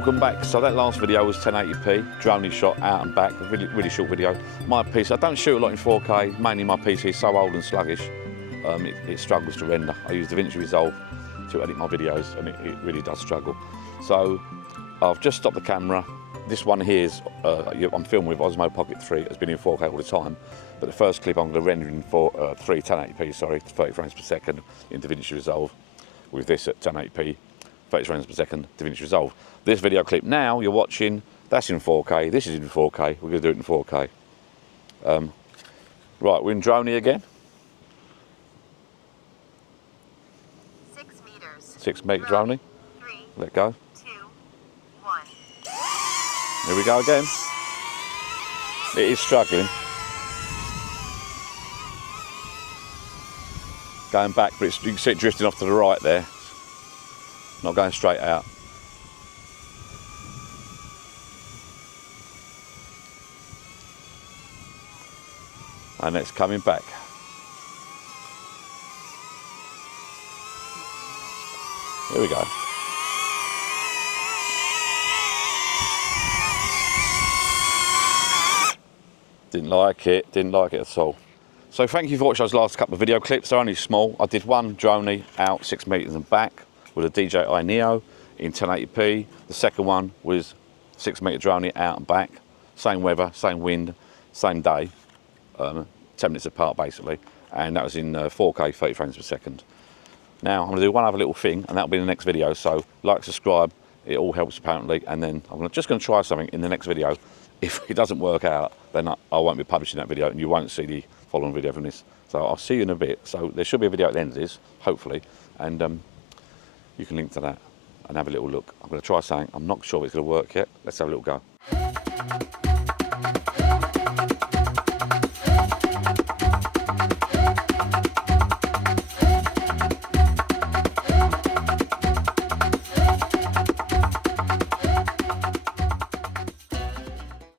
Welcome back. So that last video was 1080p, drone shot out and back, a really short video. My PC, I don't shoot a lot in 4K, mainly my PC is so old and sluggish, it struggles to render. I use DaVinci Resolve to edit my videos and it really does struggle. So I've just stopped the camera. This one here is, I'm filming with Osmo Pocket 3, it's been in 4K all the time, but the first clip I'm going to render in 1080p, sorry, 30 frames per second in DaVinci Resolve, with this at 1080p, 30 frames per second, DaVinci Resolve. This video clip now you're watching, that's in 4K, this is in 4K, we're going to do it in 4K. Right, we're in Droney again. 6 meters. 6 metre Droney. 3, Let go. 2, 1. Here we go again. It is struggling. Going back, but you can see it drifting off to the right there. Not going straight out. And it's coming back. Here we go. Didn't like it at all. So thank you for watching those last couple of video clips. They're only small. I did one Droney out 6 meters and back with a DJI Neo in 1080p. The second one was 6 meter Droney out and back. Same weather, same wind, same day. 10 minutes apart basically. And that was in 4K, 30 frames per second. Now I'm going to do one other little thing and that'll be in the next video. So like, subscribe, it all helps apparently. And then I'm just going to try something in the next video. If it doesn't work out, then I won't be publishing that video and you won't see the following video from this. So I'll see you in a bit. So there should be a video at the end of this, hopefully, and you can link to that and have a little look. I'm going to try something. I'm not sure if it's going to work yet. Let's have a little go.